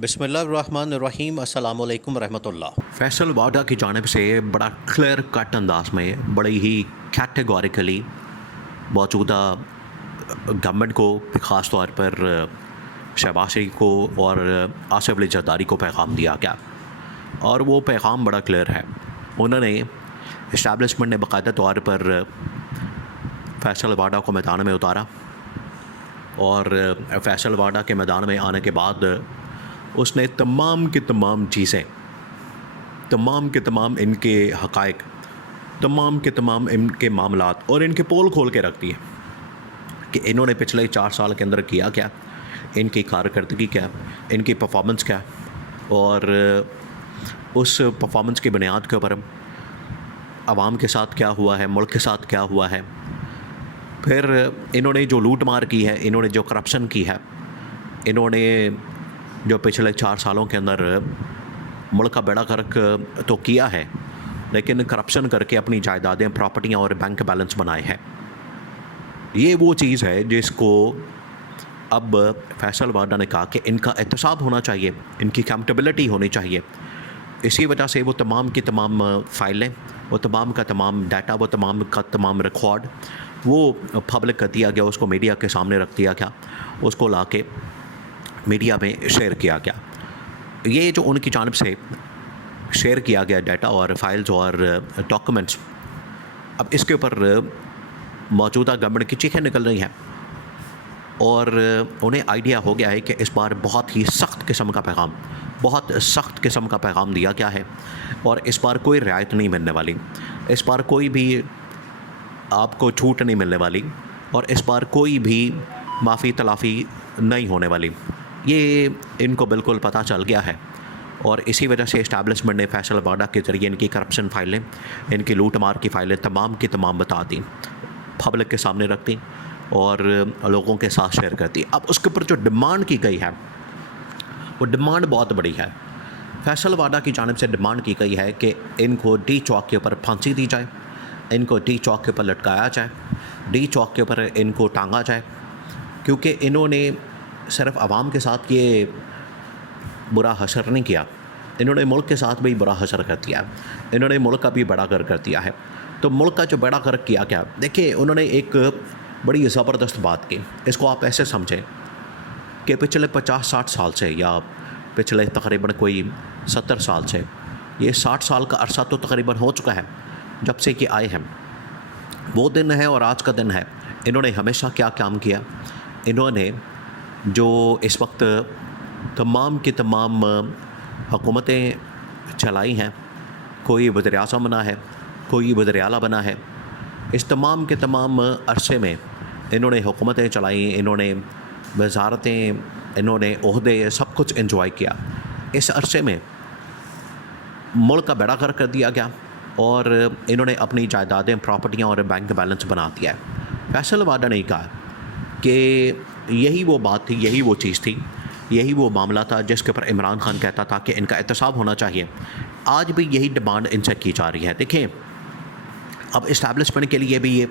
बिस्मिल्लाहिर्रहमानिर्रहीम अस्सलामु अलैकुम रहमतुल्लाह। फैसल वाडा की जानिब से बड़ा क्लियर कट अंदाज में बड़ी ही कैटेगोरिकली मौजूदा गवर्नमेंट को, ख़ास तौर पर शहबाज शरीफ को और आसिफ अली जरदारी को पैगाम दिया गया और वो पैगाम बड़ा क्लियर है। उन्होंने इस्टेब्लिशमेंट ने बाकायदा तौर पर फैसल वाडा को मैदान में उतारा और फैसल वाडा के मैदान में आने के बाद उसने तमाम की तमाम चीज़ें, तमाम के तमाम इनके हक़ाइक़, तमाम के तमाम इनके मामलात और इनके पोल खोल के रख दिए कि इन्होंने पिछले 4 साल के अंदर किया क्या, इनकी कारकर्दगी क्या, इनकी परफॉर्मेंस क्या और उस परफॉर्मेंस की बुनियाद के ऊपर आवाम के साथ क्या हुआ है, मुल्क के साथ क्या हुआ है। फिर इन्होंने जो लूट मार की है, इन्होंने जो करप्शन की है, इन्होंने जो पिछले 4 सालों के अंदर मुल्क का बेड़ा गर्क तो किया है, लेकिन करप्शन करके अपनी जायदादें, प्रॉपर्टियां और बैंक बैलेंस बनाए हैं। ये वो चीज़ है जिसको अब फैसल वाडा ने कहा कि इनका एहतसाब होना चाहिए, इनकी अकाउंटेबिलिटी होनी चाहिए। इसी वजह से वो तमाम की तमाम फ़ाइलें, वो तमाम का तमाम डाटा, वो तमाम का तमाम रिकॉर्ड वो पब्लिक कर दिया गया, उसको मीडिया के सामने रख दिया गया, उसको ला के मीडिया में शेयर किया गया। ये जो उनकी जानिब से शेयर किया गया डाटा और फाइल्स और डॉक्यूमेंट्स, अब इसके ऊपर मौजूदा गवर्नमेंट की चीखें निकल रही हैं और उन्हें आइडिया हो गया है कि इस बार बहुत ही सख्त किस्म का पैगाम, बहुत सख्त किस्म का पैगाम दिया गया है और इस बार कोई रियायत नहीं मिलने वाली, इस बार कोई भी आपको छूट नहीं मिलने वाली और इस बार कोई भी माफ़ी तलाफ़ी नहीं होने वाली। ये इनको बिल्कुल पता चल गया है और इसी वजह से इस्टेब्लिशमेंट ने फैसल वाडा के ज़रिए इनकी करप्शन फ़ाइलें, इनकी लूट मार की फ़ाइलें तमाम की तमाम बता दी, पब्लिक के सामने रख दी और लोगों के साथ शेयर कर दी। अब उसके ऊपर जो डिमांड की गई है वो डिमांड बहुत बड़ी है। फैसल वाडा की जानिब से डिमांड की गई है कि इनको डी चौक के ऊपर फांसी दी जाए, इनको डी चौक के ऊपर लटकाया जाए, डी चौक के ऊपर इनको टांगा जाए, क्योंकि इन्होंने सिर्फ आवाम के साथ ये बुरा हशर नहीं किया, इन्होंने मुल्क के साथ भी बुरा हशर कर दिया, इन्होंने मुल्क का भी बड़ा गर्क कर दिया है। तो मुल्क का जो बड़ा गर्क किया क्या, देखिए उन्होंने एक बड़ी ज़बरदस्त बात की। इसको आप ऐसे समझें कि पिछले 50-60 साल से या पिछले तकरीबन कोई 70 साल से, ये 60 साल का अरसा तो तकरीबन हो चुका है जब से कि आए हैं। वो दिन है और आज का दिन है। इन्होंने हमेशा क्या काम किया, इन्होंने जो इस वक्त तमाम की तमाम हुकूमतें चलाई हैं, कोई वज़ीर-ए-आज़म बना है, कोई वज़ीर-ए-आला बना है, इस तमाम के तमाम अरसे में इन्होंने हुकूमतें चलाई, इन्होंने वज़ारतें, इन्होंने ओहदे, सब कुछ एंजॉय किया। इस अरसे में मुल्क का बेड़ा गर्क कर दिया गया और इन्होंने अपनी जायदादें, प्रॉपर्टियां और बैंक बैलेंस बना दिया है। फैसल वाडा ने कहा कि यही वो बात थी, यही वो चीज़ थी, यही वो मामला था जिसके ऊपर इमरान खान कहता था कि इनका एहतसाब होना चाहिए। आज भी यही डिमांड इनसे की जा रही है। देखिए, अब इस्टेब्लिशमेंट के लिए भी ये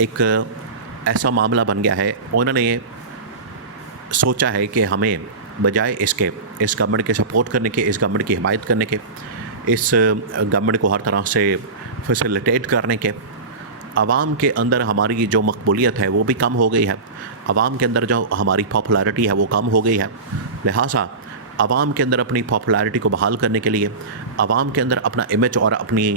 एक ऐसा मामला बन गया है, उन्होंने सोचा है कि हमें बजाय इसके, इस गवर्नमेंट के सपोर्ट करने के, इस गवर्नमेंट की हिमायत करने के, इस गवर्नमेंट को हर तरह से फैसिलिटेट करने के, आवाम के अंदर हमारी जो मकबूलियत है वो भी कम हो गई है, आवाम के अंदर जो हमारी पॉपुलैरिटी है वो कम हो गई है। लिहाजा आवाम के अंदर अपनी पॉपुलैरिटी को बहाल करने के लिए, आवाम के अंदर अपना इमेज और अपनी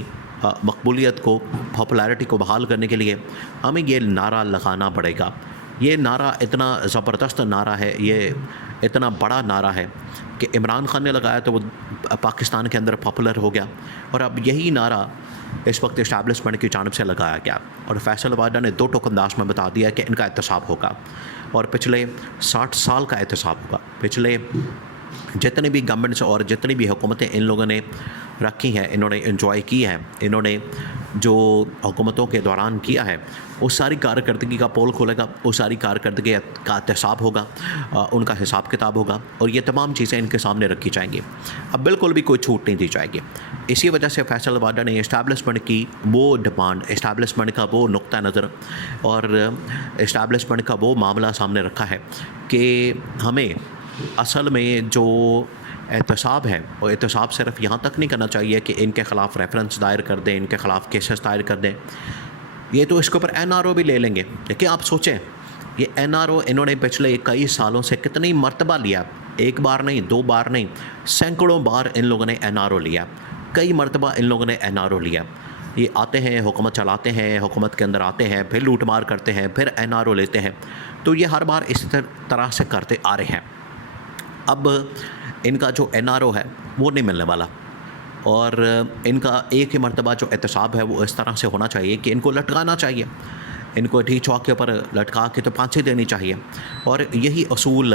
मकबूलियत को, पॉपुलैरिटी को बहाल करने के लिए हमें ये नारा लगाना पड़ेगा। ये नारा इतना ज़बरदस्त नारा है, ये इतना बड़ा नारा है कि इमरान खान ने लगाया तो वो पाकिस्तान के अंदर पॉपुलर हो गया और अब यही नारा इस वक्त इस्टेब्लिशमेंट की जानिब से लगाया गया और फैसल वाडा ने 2 टोक अंदाज में बता दिया कि इनका एहतसाब होगा और पिछले 60 साल का एहतसाब होगा। पिछले जितनी भी गवर्नमेंट्स और जितनी भी हुकूमतें इन लोगों ने रखी हैं, इन्होंने एंजॉय की है, इन्होंने जो हुकूमतों के दौरान किया है, उस सारी कारकर्दगी का पोल खोलेगा, उस सारी कारकर्दगी का एहतसाब होगा, उनका हिसाब किताब होगा और ये तमाम चीज़ें इनके सामने रखी जाएंगी। अब बिल्कुल भी कोई छूट नहीं दी जाएगी। इसी वजह से फैसल वाडा ने इस्टेब्लिशमेंट की वो डिमांड, इस्टेब्लिशमेंट का वो नुक्ता नज़र और इस्टेब्लिशमेंट का वो मामला सामने रखा है कि हमें असल में जो एहतसाब है, और एहतसाब सिर्फ यहाँ तक नहीं करना चाहिए कि इनके ख़िलाफ़ रेफरेंस दायर कर दें, इनके ख़िलाफ़ केसेस दायर कर दें। ये तो इसके ऊपर NRO भी ले लेंगे। देखिए आप सोचें, ये NRO इन्होंने पिछले कई सालों से कितनी मर्तबा लिया, एक बार नहीं, 2 बार नहीं, सैकड़ों बार इन लोगों ने NRO लिया, कई मर्तबा इन लोगों ने NRO लिया। ये आते हैं, हुकूमत चलाते हैं, हुकूमत के अंदर आते हैं, फिर लूट मार करते हैं, फिर NRO लेते हैं। तो ये हर बार इसी तरह से करते आ रहे हैं। अब इनका जो NRO है वो नहीं मिलने वाला, और इनका एक ही मर्तबा जो एहतसाब है वो इस तरह से होना चाहिए कि इनको लटकाना चाहिए, इनको ढी चौक के ऊपर लटका के तो फांसी देनी चाहिए। और यही असूल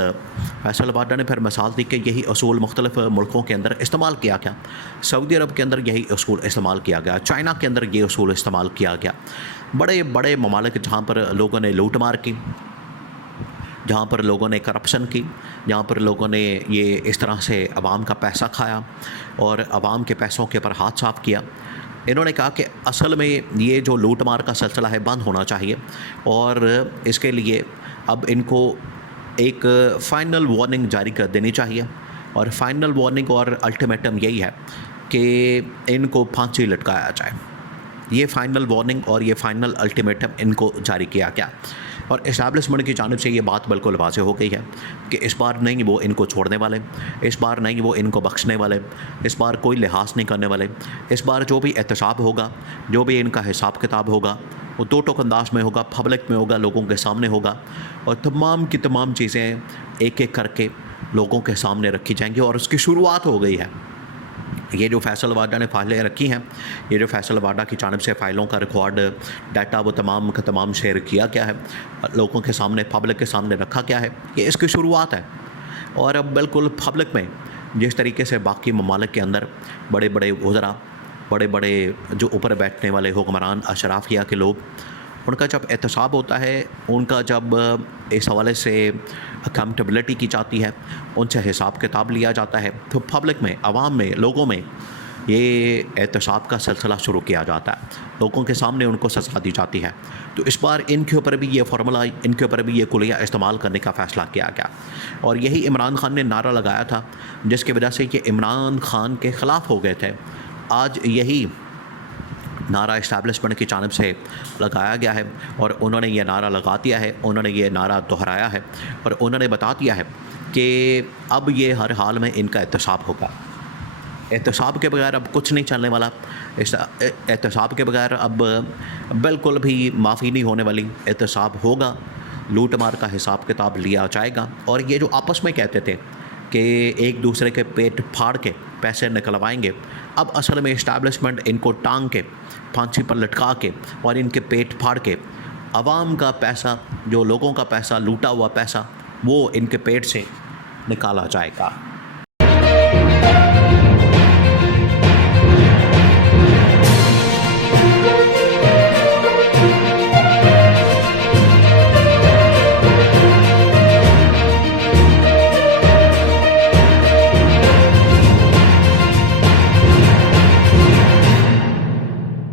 फैसल वाडा ने फिर मिसाल दी कि यही असूल मुख्तलिफ़ मुल्कों के अंदर इस्तेमाल किया गया। सऊदी अरब के अंदर यही असूल इस्तेमाल किया गया, चाइना के अंदर ये असूल इस्तेमाल किया गया। बड़े बड़े ममालिक जहाँ पर लोगों ने लूट मार की, जहाँ पर लोगों ने करप्शन की, जहाँ पर लोगों ने ये इस तरह से अवाम का पैसा खाया और अवाम के पैसों के ऊपर हाथ साफ किया, इन्होंने कहा कि असल में ये जो लूट मार का सिलसिला है बंद होना चाहिए, और इसके लिए अब इनको एक फ़ाइनल वार्निंग जारी कर देनी चाहिए। और फ़ाइनल वार्निंग और अल्टीमेटम यही है कि इनको फांसी लटकाया जाए। ये फ़ाइनल वार्निंग और ये फ़ाइनल अल्टीमेटम इनको जारी किया गया, और इस्टेब्लिशमेंट की जानिब से ये बात बिल्कुल वाज़ेह हो गई है कि इस बार नहीं वो इनको छोड़ने वाले, इस बार नहीं वो इनको बख्शने वाले, इस बार कोई लिहाज नहीं करने वाले। इस बार जो भी एहतसाब होगा, जो भी इनका हिसाब किताब होगा, वो दो टोक अंदाज में होगा, पब्लिक में होगा, लोगों के सामने होगा, और तमाम की तमाम चीज़ें एक एक करके लोगों के सामने रखी जाएंगी। और उसकी शुरुआत हो गई है। ये जो फैसल वाडा ने फाइलें रखी हैं, ये जो फैसल वाडा की जानिब से फ़ाइलों का रिकॉर्ड डाटा वो तमाम का तमाम शेयर किया गया है, लोगों के सामने, पब्लिक के सामने रखा गया है। ये इसकी शुरुआत है। और अब बिल्कुल पब्लिक में जिस तरीके से बाकी ममालिक के अंदर बड़े बड़े वज़रा, बड़े बड़े जो ऊपर बैठने वाले हुक्मरान, अशराफिया के लोग, उनका जब एहतसाब होता है, उनका जब इस हवाले से अकाउंटेबिलिटी की जाती है, उनसे हिसाब किताब लिया जाता है, तो पब्लिक में, आवाम में, लोगों में ये एहतसाब का सिलसिला शुरू किया जाता है, लोगों के सामने उनको सज़ा दी जाती है। तो इस बार इनके ऊपर भी ये फार्मूला, इनके ऊपर भी ये कुलिया इस्तेमाल करने का फ़ैसला किया गया। और यही इमरान खान ने नारा लगाया था, जिसकी वजह से ये इमरान खान के ख़िलाफ़ हो गए थे। आज यही नारा इस्टेब्लिशमेंट की जानिब से लगाया गया है, और उन्होंने ये नारा लगा दिया है, उन्होंने ये नारा दोहराया है, और उन्होंने बता दिया है कि अब ये हर हाल में इनका एहतसाब होगा। एहतसाब के बगैर अब कुछ नहीं चलने वाला। इस एहतसाब के बगैर अब बिल्कुल भी माफ़ी नहीं होने वाली। एहतसाब होगा, लूट मार का हिसाब किताब लिया जाएगा। और ये जो आपस में कहते थे कि एक दूसरे के पेट फाड़ के पैसे निकलवाएंगे, अब असल में इस्टेब्लिशमेंट इनको टांग के फांसी पर लटका के और इनके पेट फाड़ के आवाम का पैसा, जो लोगों का पैसा, लूटा हुआ पैसा, वो इनके पेट से निकाला जाएगा।